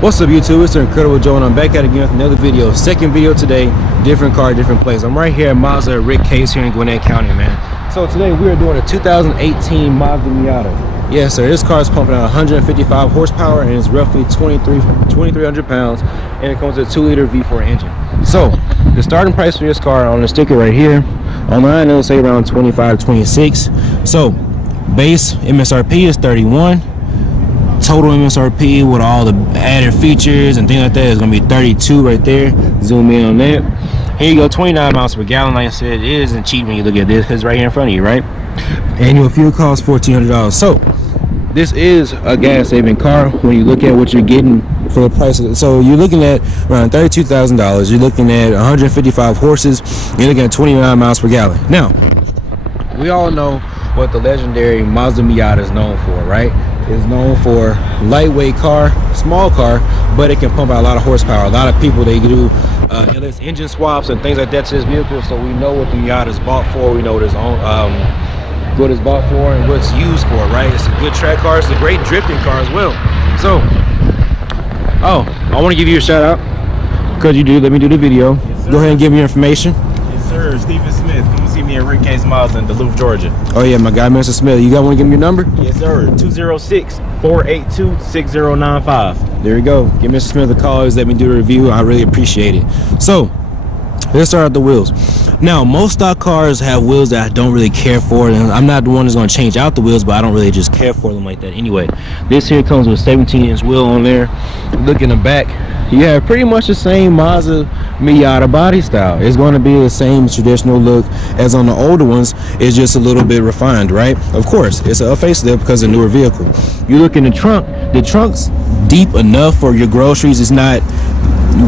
What's up, YouTube? It's the Incredible Joe, and I'm back at it again with another video. Second video today, different car, different place. I'm right here at Mazda Rick Case here in Gwinnett County, man. So today we are doing a 2018 Mazda Miata. Yes, sir. This car is pumping out 155 horsepower and it's roughly 2,300 pounds, and it comes with a 2-liter V4 engine. So the starting price for this car on the sticker right here, online it'll say around 25 to 26. So base MSRP is 31. Total MSRP with all the added features and things like that is going to be 32 right there. Zoom in on that. Here you go, 29 miles per gallon. Like I said, it isn't cheap when you look at this because it's right here in front of you, right? Annual fuel cost $1,400. So this is a gas saving car when you look at what you're getting for the price of it. So you're looking at around $32,000. You're looking at 155 horses. You're looking at 29 miles per gallon. Now, we all know what the legendary Mazda Miata is known for, right? It's known for lightweight car, small car, but it can pump out a lot of horsepower. A lot of people, they do endless engine swaps and things like that to this vehicle, so we know what the Miata is bought for. We know what it's bought for and what it's used for, right? It's a good track car. It's a great drifting car as well. So, I want to give you a shout out because you do let me do the video. Yes, go ahead and give me your information. Yes, sir. Stephen Smith. Come see me at Rick Case Mazda in Duluth, Georgia. Oh yeah, my guy, Mr. Smith. You got want to give me your number? Yes, sir. 206-482-6095. There you go. Give Mr. Smith a call. Let me do a review. I really appreciate it. So let's start with the wheels. Now, most stock cars have wheels that I don't really care for, and I'm not the one that's going to change out the wheels, but I don't really just care for them like that anyway. This here comes with a 17-inch wheel on there. Look in the back, you have pretty much the same Mazda Miata body style. It's going to be the same traditional look as on the older ones. It's just a little bit refined, right? Of course, it's a facelift because it's a newer vehicle. You look in the trunk. The trunk's deep enough for your groceries. It's not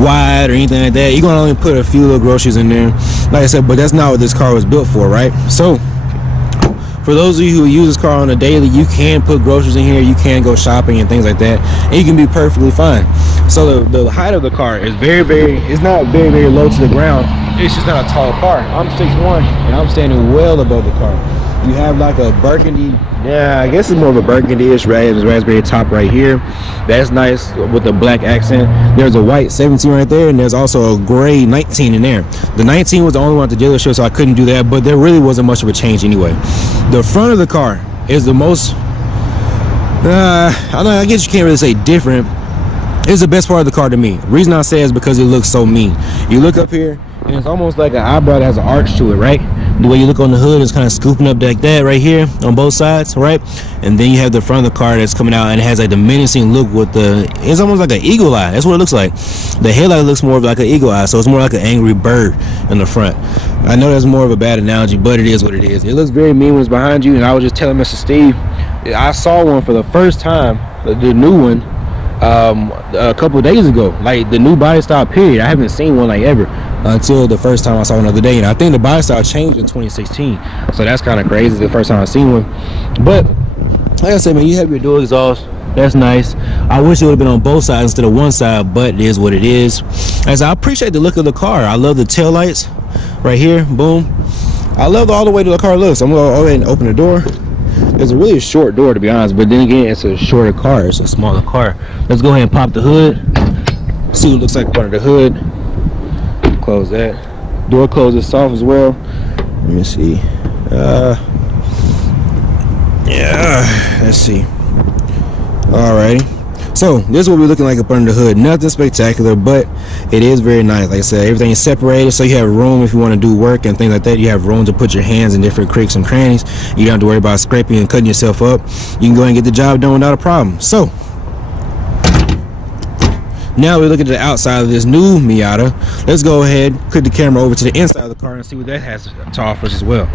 wide or anything like that. You're gonna only put a few little groceries in there, like I said, but that's not what this car was built for, right? So for those of you who use this car on a daily, you can put groceries in here, you can go shopping and things like that, and you can be perfectly fine. So the height of the car is it's not very low to the ground. It's just not a tall car. I'm 6'1", and I'm standing well above the car. You have like a burgundy, yeah, I guess it's more of a burgundy-ish raspberry top right here. That's nice with the black accent. There's a white 17 right there, and there's also a gray 19 in there. The 19 was the only one at the dealership, so I couldn't do that, but there really wasn't much of a change anyway. The front of the car is the most, I guess you can't really say different. It's the best part of the car to me. The reason I say is because it looks so mean. You look up here, and it's almost like an eyebrow that has an arch to it, right? The way you look on the hood is kind of scooping up like that right here on both sides, right? And then you have the front of the car that's coming out, and it has like the menacing look with it's almost like an eagle eye. That's what it looks like. The headlight looks more of like an eagle eye, so it's more like an angry bird in the front. I know that's more of a bad analogy, but it is what it is. It looks very mean when it's behind you, and I was just telling Mr. Steve, I saw one for the first time, the new one, a couple of days ago, like the new body style period. I haven't seen one like ever until the first time I saw one the other day, and I think the body style changed in 2016, so that's kind of crazy. The first time I seen one, but like I said, man, you have your dual exhaust. That's nice. I wish it would have been on both sides instead of one side, but it is what it is. As I appreciate the look of the car. I love the tail lights right here. Boom. I love all the way the car looks. I'm gonna go ahead and open the door. It's a really short door, to be honest, but then again, it's a shorter car. It's a smaller car. Let's go ahead and pop the hood, see what it looks like under the hood. Close that. Door closes soft as well. Let me see. Yeah, let's see. Alrighty. So this is what we're looking like up under the hood. Nothing spectacular, but it is very nice. Like I said, everything is separated, so you have room if you want to do work and things like that. You have room to put your hands in different creeks and crannies. You don't have to worry about scraping and cutting yourself up. You can go and get the job done without a problem. So now we look at the outside of this new Miata. Let's go ahead, click the camera over to the inside of the car and see what that has to offer us as well.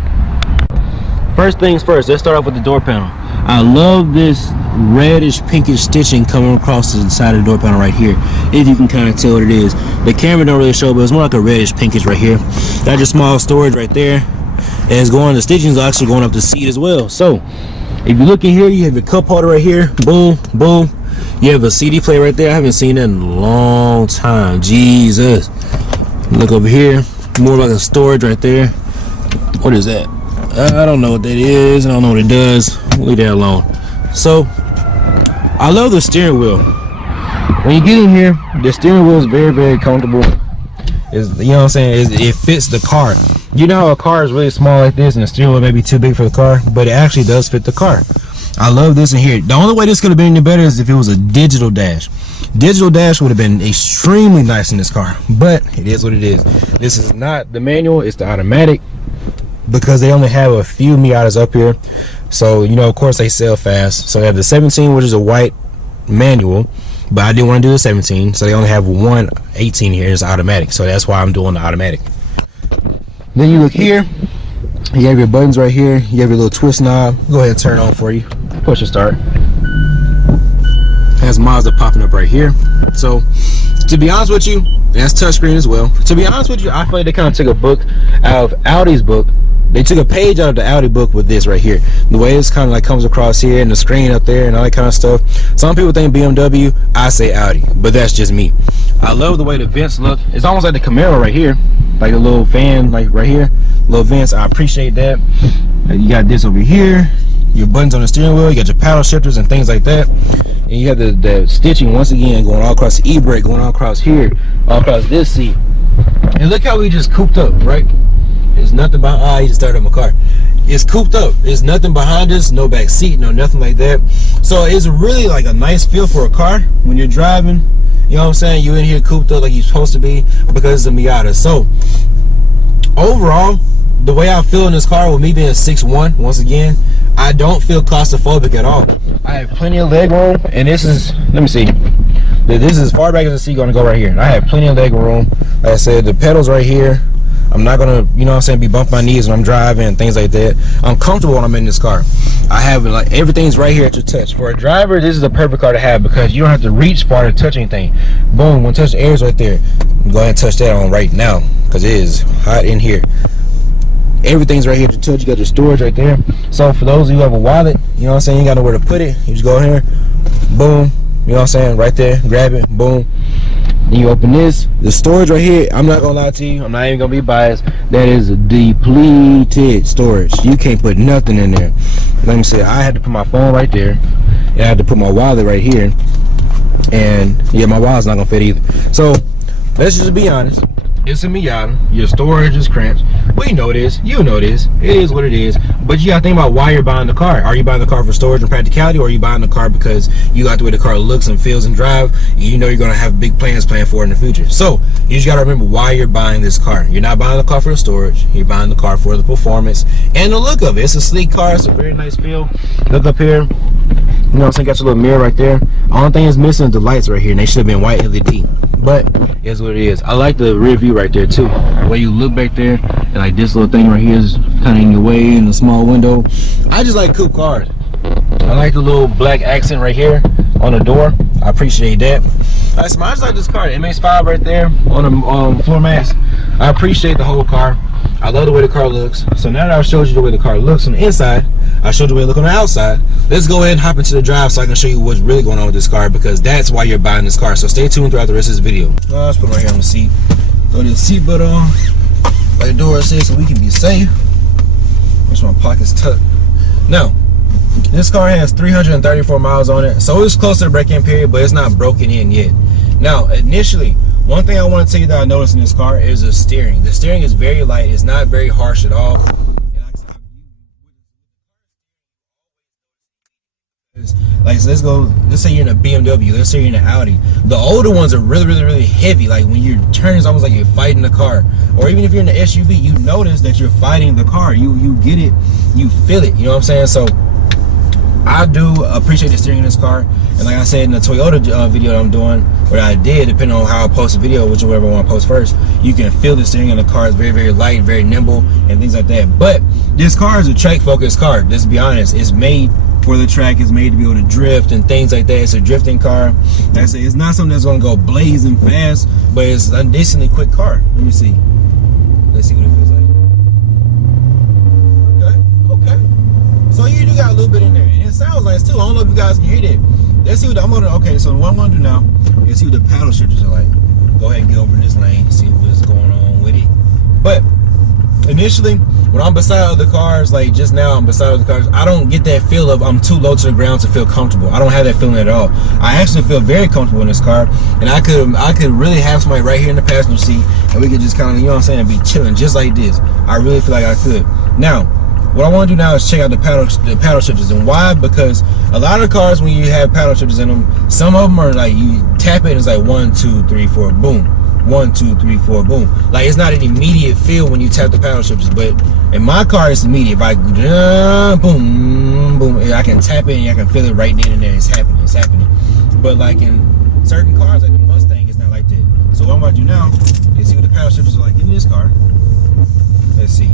First things first, let's start off with the door panel. I love this reddish pinkish stitching coming across the side of the door panel right here, if you can kind of tell what it is. The camera don't really show, but it's more like a reddish pinkish right here. That's your small storage right there, and it's going, the stitching is actually going up the seat as well. So if you look in here, you have your cup holder right here. Boom, boom. You have a CD player right there. I haven't seen that in a long time. Jesus. Look over here, more like a storage right there. What is that? I don't know what that is. I don't know what it does. Leave that alone. So I love the steering wheel. When you get in here, the steering wheel is very, very comfortable. Is, you know what I'm saying? It fits the car. You know how a car is really small like this and the steering wheel may be too big for the car, but it actually does fit the car. I love this in here. The only way this could have been any better is if it was a digital dash. Digital dash would have been extremely nice in this car, but it is what it is. This is not the manual, it's the automatic, because they only have a few Miatas up here. So, you know, of course they sell fast. So they have the 17, which is a white manual, but I didn't want to do the 17, so they only have one 18 here. It's automatic, so that's why I'm doing the automatic. Then you look here, you have your buttons right here, you have your little twist knob. Go ahead and turn it on for you. Push and start. Has Mazda popping up right here. So to be honest with you, that's touchscreen as well. To be honest with you, I feel like they kind of took a book out of Audi's book. They took a page out of the Audi book with this right here. The way it's kind of like comes across here and the screen up there and all that kind of stuff. Some people think BMW, I say Audi, but that's just me. I love the way the vents look. It's almost like the Camaro right here, like a little fan, like right here, little vents. I appreciate that. You got this over here, your buttons on the steering wheel, you got your paddle shifters and things like that. And you have the stitching once again going all across the e-brake, going all across here, all across this seat. And look how we just cooped up, right? There's nothing behind. He just started up my car. It's cooped up. There's nothing behind us, no back seat, no nothing like that. So it's really like a nice feel for a car when you're driving. You know what I'm saying? You're in here cooped up like you're supposed to be because it's a Miata. So overall, the way I feel in this car, with me being 6'1", once again, I don't feel claustrophobic at all. I have plenty of leg room, and this is, let me see, this is as far back as the seat gonna go right here. I have plenty of leg room. Like I said, the pedals right here. I'm not gonna, you know what I'm saying, be bumping my knees when I'm driving and things like that. I'm comfortable when I'm in this car. I have like everything's right here at your touch. For a driver, this is a perfect car to have because you don't have to reach far to touch anything. Boom, when touch the air is right there. Go ahead and touch that on right now because it is hot in here. Everything's right here to touch. You got your storage right there. So for those of you who have a wallet, you know what I'm saying, you got nowhere to put it. You just go in here, boom, you know what I'm saying, right there, grab it, boom. Then you open this, the storage right here, I'm not gonna lie to you, I'm not even gonna be biased, that is depleted storage. You can't put nothing in there. Let me see, I had to put my phone right there, and I had to put my wallet right here, and yeah, my wallet's not gonna fit either. So let's just be honest, it's a Miata, your storage is cramped. We know this, you know this, it is what it is, but you gotta think about why you're buying the car. Are you buying the car for storage and practicality, or are you buying the car because you like the way the car looks and feels and drive, and you know you're gonna have big plans planned for it in the future? So you just gotta remember why you're buying this car. You're not buying the car for the storage, you're buying the car for the performance and the look of it. It's a sleek car, it's a very nice feel. Look up here, you know what I'm saying, got your little mirror right there. Only thing is missing is the lights right here, and they should have been white LED, but it's what it is. I like the rear view right there too. The way you look back there, and like this little thing right here is kind of in your way in the small window. I just like coupe cars. I like the little black accent right here on the door. I appreciate that. I just like this car, the MX-5 right there on the floor mats. I appreciate the whole car. I love the way the car looks. So now that I've showed you the way the car looks on the inside, I showed you the way it looks on the outside. Let's go ahead and hop into the drive so I can show you what's really going on with this car, because that's why you're buying this car. So stay tuned throughout the rest of this video. Let's put it right here on the seat. Throw this seatbelt on, like the door says, so we can be safe. Make sure my pocket's tucked. Now, this car has 334 miles on it, so it's close to the break-in period, but it's not broken in yet. Now, initially, one thing I want to tell you that I noticed in this car is the steering. The steering is very light. It's not very harsh at all. Like, so let's say you're in a BMW, let's say you're in an Audi. The older ones are really heavy. Like when you're turning, it's almost like you're fighting the car. Or even if you're in an SUV, you notice that you're fighting the car. You get it, you feel it, you know what I'm saying? So I do appreciate the steering in this car. And like I said in the Toyota video that I'm doing, what I did, depending on how I post a video, whichever I want to post first, you can feel the steering in the car. It's very light, very nimble, and things like that. But this car is a track focused car. Let's be honest, it's made for the track. It's made to be able to drift and things like that. It's a drifting car. Like I say, it's not something that's going to go blazing fast, but it's a decently quick car. Let me see. Let's see what it feels like. Okay. So you do got a little bit in there, and it sounds nice too. I don't know if you guys can hear that. Let's see what I'm gonna. Okay, so what I'm gonna do now is see what the paddle shifters are like. Go ahead and get over this lane, see what's going on with it. But initially, when I'm beside other cars, like just now I'm beside other cars, I don't get that feel of I'm too low to the ground to feel comfortable. I don't have that feeling at all. I actually feel very comfortable in this car, and I could really have somebody right here in the passenger seat, and we could just kind of, you know what I'm saying, be chilling just like this. I really feel like I could. Now, what I want to do now is check out the paddle shifters. And why? Because a lot of cars, when you have paddle shifters in them, some of them are like, you tap it and it's like 1, 2, 3, 4, boom. 1, 2, 3, 4, boom. Like, it's not an immediate feel when you tap the paddle shifters, but in my car it's immediate. If I boom, boom, I can tap it and I can feel it right then and there. It's happening. But like in certain cars, like the Mustang, it's not like that. So what I'm about to do now is see what the paddle shifters are like in this car. Let's see.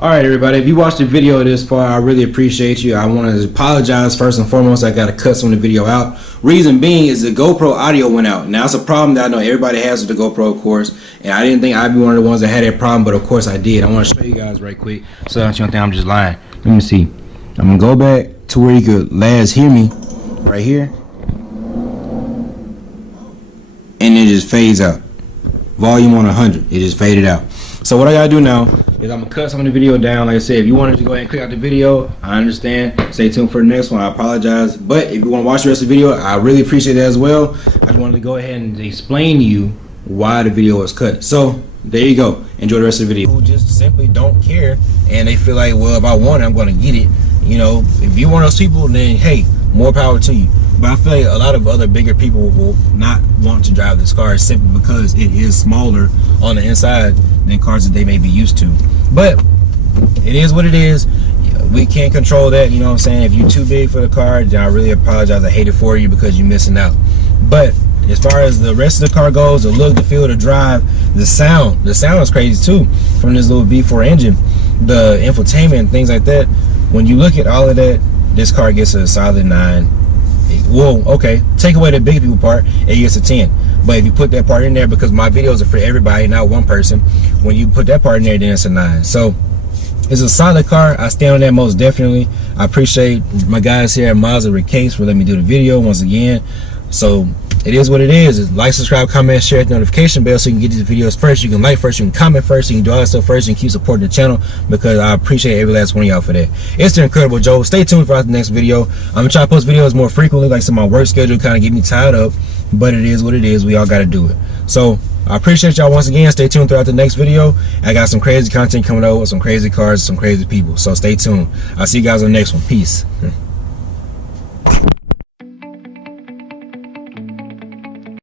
Alright everybody, if you watched the video this far, I really appreciate you. I want to apologize first and foremost. I got to cut some of the video out. Reason being is the GoPro audio went out. Now it's a problem that I know everybody has with the GoPro, of course, and I didn't think I'd be one of the ones that had that problem, but of course I did. I want to show you guys right quick so that you don't think I'm just lying. Let me see. I'm going to go back to where you could last hear me right here, and it just fades out. Volume on 100, it just faded out. So what I gotta do now is I'm gonna cut some of the video down. Like I said, if you wanted to go ahead and click out the video, I understand. Stay tuned for the next one. I apologize, but if you want to watch the rest of the video, I really appreciate that as well. I just wanted to go ahead and explain to you why the video was cut. So there you go. Enjoy the rest of the video. Who just simply don't care, and they feel like, well, if I want it, I'm gonna get it. You know, if you're one of those people, then hey, more power to you. But I feel like a lot of other bigger people will not want to drive this car simply because it is smaller on the inside than cars that they may be used to. But it is what it is. We can't control that, you know what I'm saying? If you're too big for the car, then I really apologize. I hate it for you because you're missing out. But as far as the rest of the car goes, the look, the feel, the drive, the sound is crazy too from this little V4 engine. The infotainment and things like that. When you look at all of that, this car gets a solid 9. Well, okay, take away the big people part, it gets a 10. But if you put that part in there, because my videos are for everybody, not one person, when you put that part in there, then it's a 9. So it's a solid car. I stand on that most definitely. I appreciate my guys here at Mazda Rick Case for letting me do the video once again. So it is what it is. It's like, subscribe, comment, share, hit the notification bell so you can get these videos first. You can like first, you can comment first, you can do all that stuff first, and keep supporting the channel because I appreciate every last one of y'all for that. It's the Incredible Joe. Stay tuned for the next video. I'm gonna try to post videos more frequently, like some of my work schedule kind of get me tied up, but it is what it is. We all got to do it. So I appreciate y'all once again. Stay tuned throughout the next video. I got some crazy content coming out with some crazy cars, some crazy people. So stay tuned. I'll see you guys on the next one. Peace.